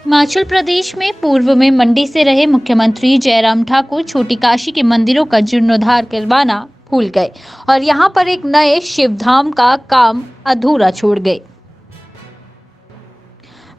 हिमाचल प्रदेश में पूर्व में मंडी से रहे मुख्यमंत्री जयराम ठाकुर छोटी काशी के मंदिरों का जीर्णोद्धार करवाना भूल गए और यहां पर एक नए शिवधाम का काम अधूरा छोड़ गए।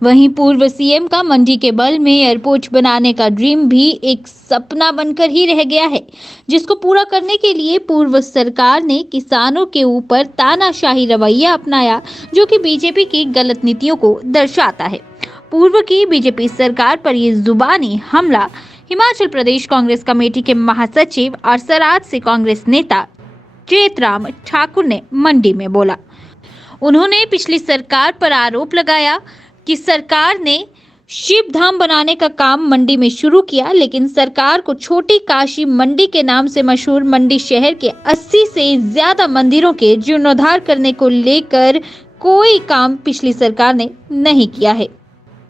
वहीं पूर्व सीएम का मंडी के बल में एयरपोर्ट बनाने का ड्रीम भी एक सपना बनकर ही रह गया है, जिसको पूरा करने के लिए पूर्व सरकार ने किसानों के ऊपर तानाशाही रवैया अपनाया, जो कि बीजेपी की गलत नीतियों को दर्शाता है। पूर्व की बीजेपी सरकार पर ये जुबानी हमला हिमाचल प्रदेश कांग्रेस कमेटी के महासचिव और सराज से कांग्रेस नेता चेतराम ठाकुर ने मंडी में बोला। उन्होंने पिछली सरकार पर आरोप लगाया कि सरकार ने शिव धाम बनाने का काम मंडी में शुरू किया, लेकिन सरकार को छोटी काशी मंडी के नाम से मशहूर मंडी शहर के 80 से ज्यादा मंदिरों के जीर्णोद्धार करने को लेकर कोई काम पिछली सरकार ने नहीं किया है।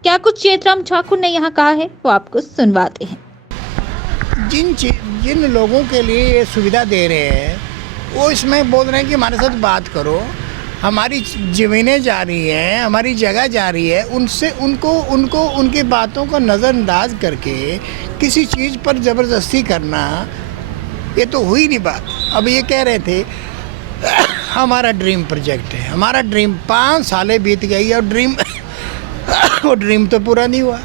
क्या कुछ चेतराम ठाकुर ने यहाँ कहा है, वो आपको सुनवाते हैं। जिन लोगों के लिए ये सुविधा दे रहे हैं वो इसमें बोल रहे हैं कि हमारे साथ बात करो, हमारी ज़मीनें जा रही हैं, हमारी जगह जा रही है, उनसे उनको उनकी बातों को नज़रअंदाज करके किसी चीज़ पर ज़बरदस्ती करना, ये तो हुई नहीं बात। अब ये कह रहे थे हमारा ड्रीम प्रोजेक्ट है, हमारा ड्रीम 5 सालें बीत गई और वो ड्रीम तो पूरा नहीं हुआ।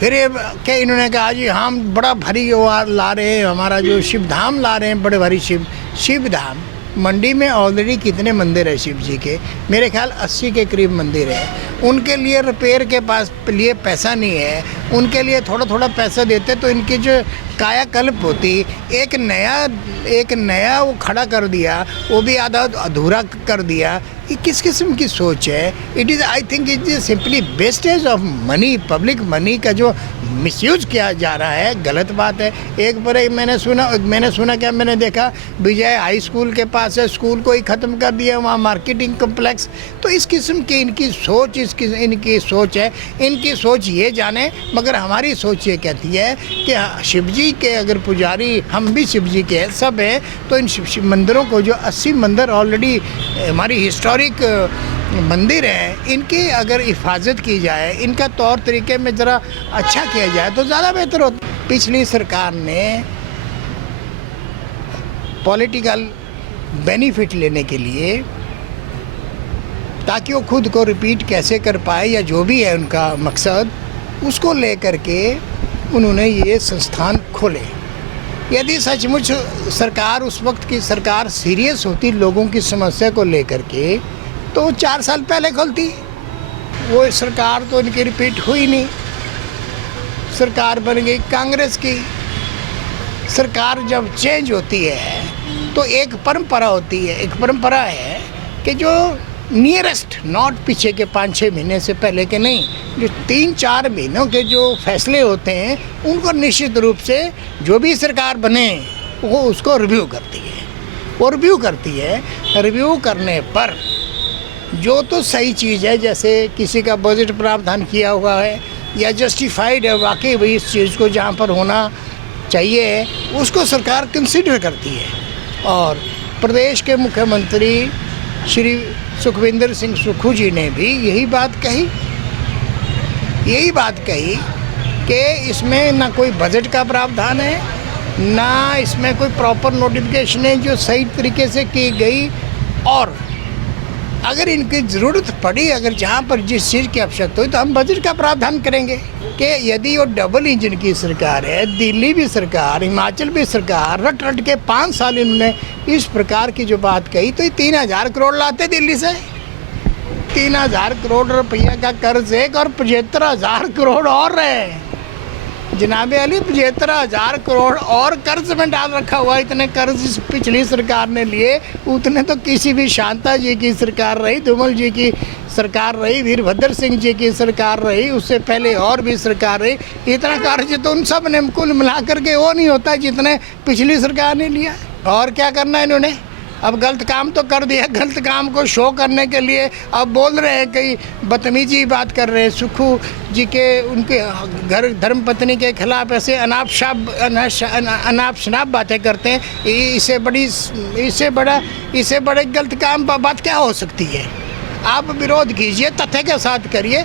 फिर ये क्या इन्होंने कहा जी हम बड़ा भारी वो ला रहे हैं, हमारा जो शिव धाम ला रहे हैं, बड़े भारी शिव धाम। मंडी में ऑलरेडी कितने मंदिर है शिव जी के? मेरे ख्याल 80 के करीब मंदिर है। उनके लिए रिपेयर के पास लिए पैसा नहीं है, उनके लिए थोड़ा थोड़ा पैसा देते तो इनकी जो कायाकल्प होती, एक नया वो खड़ा कर दिया, वो भी आधा अधूरा कर दिया। ये किस किस्म की सोच है? It is I think it is simply wastage of money, public money का जो मिसयूज किया जा रहा है, गलत बात है। एक बार मैंने देखा विजय हाई स्कूल के पास है, स्कूल को ही ख़त्म कर दिया, वहाँ मार्केटिंग कम्प्लेक्स। तो इस किस्म की इनकी सोच है, इनकी सोच ये जाने, मगर हमारी सोच ये कहती है कि शिव जी के अगर पुजारी, हम भी शिव जी के सब हैं, तो इन शिव मंदिरों को जो 80 मंदिर ऑलरेडी हमारी हिस्टोरिक मंदिर हैं, इनकी अगर हिफाजत की जाए, इनका तौर तरीके में ज़रा अच्छा किया जाए तो ज़्यादा बेहतर होता। पिछली सरकार ने पॉलिटिकल बेनिफिट लेने के लिए, ताकि वो खुद को रिपीट कैसे कर पाए या जो भी है उनका मकसद, उसको लेकर के उन्होंने ये संस्थान खोले। यदि सचमुच सरकार, उस वक्त की सरकार सीरियस होती लोगों की समस्या को लेकर के, तो 4 साल पहले खोलती। वो सरकार तो इनकी रिपीट हुई नहीं, सरकार बन गई कांग्रेस की। सरकार जब चेंज होती है तो एक परंपरा होती है, एक परंपरा है कि जो नियरेस्ट, नॉट पीछे के 5-6 महीने से पहले के नहीं, जो 3-4 महीनों के जो फैसले होते हैं, उनको निश्चित रूप से जो भी सरकार बने वो उसको रिव्यू करती है। वो रिव्यू करती है, रिव्यू करने पर जो तो सही चीज़ है, जैसे किसी का बजट प्रावधान किया हुआ है या जस्टिफाइड है, वाकई भाई इस चीज़ को जहाँ पर होना चाहिए, उसको सरकार कंसिडर करती है। और प्रदेश के मुख्यमंत्री श्री सुखविंदर सिंह सुक्खू जी ने भी यही बात कही कि इसमें ना कोई बजट का प्रावधान है, ना इसमें कोई प्रॉपर नोटिफिकेशन है जो सही तरीके से की गई। और अगर इनकी ज़रूरत पड़ी, अगर जहाँ पर जिस चीज़ की आवश्यकता हुई, तो हम बजट का प्रावधान करेंगे। कि यदि वो डबल इंजन की सरकार है, दिल्ली भी सरकार, हिमाचल भी सरकार, रट के 5 साल इन्होंने इस प्रकार की जो बात कही, तो ये 3000 करोड़ लाते दिल्ली से। 3000 करोड़ रुपया का कर्ज एक, और 75,000 करोड़ और रहे जनाबे अली, 75,000 करोड़ और कर्ज में डाल रखा हुआ। इतने कर्ज पिछली सरकार ने लिए, उतने तो किसी भी शांता जी की सरकार रही, धूमल जी की सरकार रही, वीरभद्र सिंह जी की सरकार रही, उससे पहले और भी सरकार रही। इतना कर्ज तो उन सब ने कुल मिला करके वो नहीं होता जितने पिछली सरकार ने लिया। और क्या करना है इन्होंने? अब गलत काम तो कर दिया, गलत काम को शो करने के लिए अब बोल रहे हैं, कई बदतमीजी बात कर रहे हैं। सुक्खू जी के उनके घर धर्मपत्नी के खिलाफ ऐसे अनाप शनाप बातें करते हैं। इससे बड़े गलत काम पर बात क्या हो सकती है? आप विरोध कीजिए, तथ्य के साथ करिए।